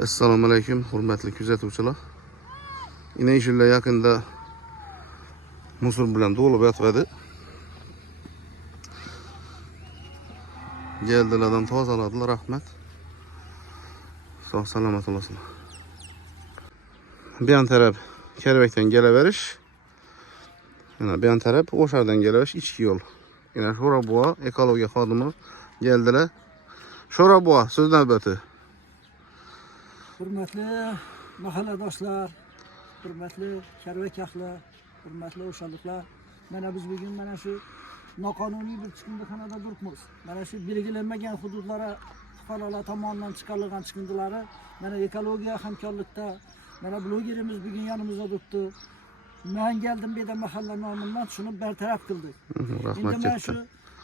Assalomu alaykum, hurmatli kuzatuvchilar. Inayishlar yaqinda musor bilan to'lib yotibdi. Geldilardan tozaladılar, rahmat. Sog' salomat bo'lasizlar. Bu yan taraf Kerbekdan kelaverish. Mana bu yan taraf O'shardan kelaverish ichki yo'l. Yana Sho'ra buva ekologiya xodimi geldilar. Sho'ra buva, so'z navbati. Hurmatli mahalladoshlar, hurmatli Kerbek ahli, hurmatli o'shaliklar. Mana biz bugun mana shu noqonuniy bir chiqindixonada turibmiz. Mana shu belgilanmagan hududlara fuqarolar tomonidan chiqarilgan chiqindilari mana ekologiya hamkorlikda mana blogerimiz bugun yonimizda turibdi. Men geldim bir de mahalla nomidan shuni bartaraf qildik. Rahmat. Endi men shu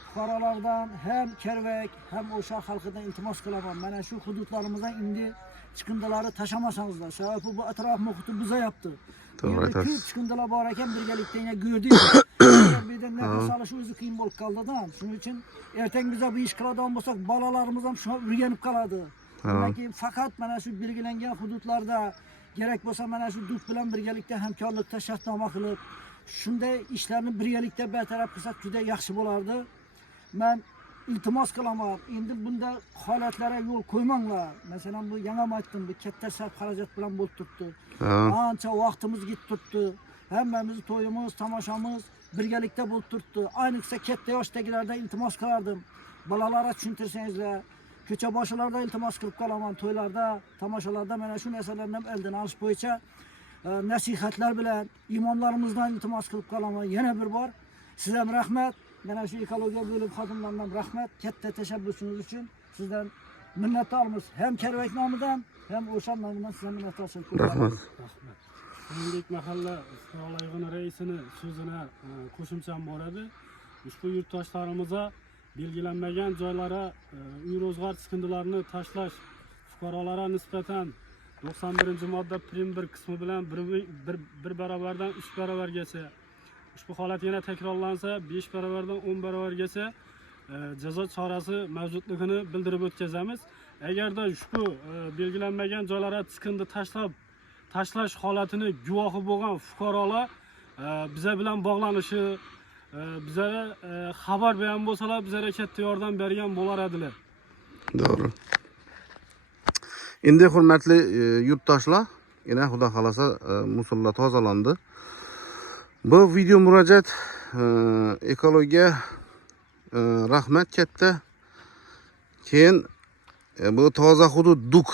fuqarolardan hem Kerbek hem O'sha xalqidan iltimos qilaman. Mana shu hududlarimizdan endi chiqindilarni tashamasangizlar. Sababi bu atrof muhiti buza yaptı. To'g'ri aytasiz. Ko'p chiqindilar bor ekan, birgalikda yana ko'rdik. Birdan nafas olish o'zi qiyin bo'lib qoldi-da. Shuning uchun ertang biz bu ish qiladigan bo'lsak, bolalarimiz ham shuni o'rganib qoladi. Demakki, faqat mana shu belgilangan hududlarda kerak bo'lsa mana shu dud bilan birgalikda hamkorlikda shartnoma qilib, shunday ishlarni birgalikda bartaraf qilsak juda yaxshi bo'lardi. Men iltimos qilaman. Endi bunda holatlarga yo'l qo'ymanglar. Masalan, bu yana aytdim, bu katta sarf xarajat bilan bo'lib turibdi. Ancha vaqtimiz ketib turibdi. Hammamiz to'yimiz, tomoshamiz birgalikda bo'lib turibdi. Ayniqsa katta yoshdagilarda iltimos qilardim. Bolalarga tushuntirsangizlar, ko'cha boshlarida iltimos qilib qolaman, to'ylarda, tomoshalarda mana shu narsalarni ham eldan olish bo'yicha nasihatlar bilan imomlarimizdan iltimos qilib qolaman. Yana bir bor sizdan rahmat. Mana shu ekologiya bo'lim xodimlaridan rahmat, katta tashabbusingiz uchun sizdan minnatdormiz. Hem Kerbek nomidan, hem O'sha nomidan sizdan minnatdorchilik Rahmat. Shuningdek mahalla fuqarolar yig'ini raisini so'zini qo'shimcham bor edi. Ushbu yurtdoshlarimizga belgilanmagan joylara uy ro'zg'or chiqindilarini tashlash fuqarolarga nisbatan 91-modda prim 1 qismi bilan 1 barobardan 3 barobargacha ushbu holat yana takrorlansa 5 barobardan 10 barobargacha jazo chorasi mavjudligini bildirib o'tkazamiz. Agarda ushbu belgilanmagan joylarga chiqindi tashlash holatini guvohi bo'lgan fuqarolar biza bilan bog'lanishi, biza xabar bergan bo'lsalar, bizlarga katta yordam bergan bo'lar edilar. Doğru. Endi hurmatli yurtdoshlar, yana xudo xolasa musorlar tozalandı. Bu video murojaat ekologiya rahmat katta. Keyin bu toza hudud Duk.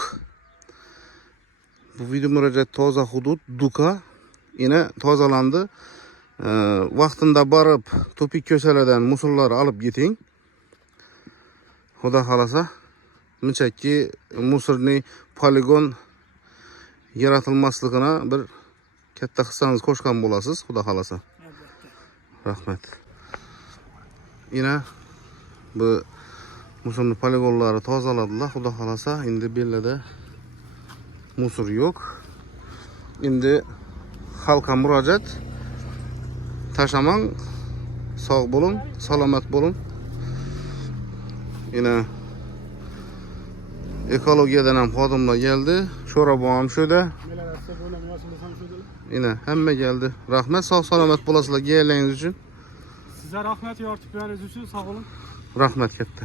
Bu video murojaat toza hudud Duk'a yana tozalandı. Vaqtida borib topik ko'chalardan musorlarni olib keting. Xudo xolasa, bunchaki musorning poligon yaratilmasligini bir katta hissangiz qo'shgan bo'lasiz, xudo xolasa. Rahmat. Yana bu musorning poligonlari tozaladilar, xudo xolasa. Endi bellada musor yo'q. Endi xalqqa murojaat. Tashamang, sog' bo'ling, salomat bo'ling. Yana ekologiyadan ham xodimlar keldi. Sho'ra ham shuda. Yana hamma keldi. Rahmat, sog' salomat bo'lasizlar kelganingiz uchun. Sizga rahmat yoritib berganingiz uchun sog' bo'ling. Rahmat katta.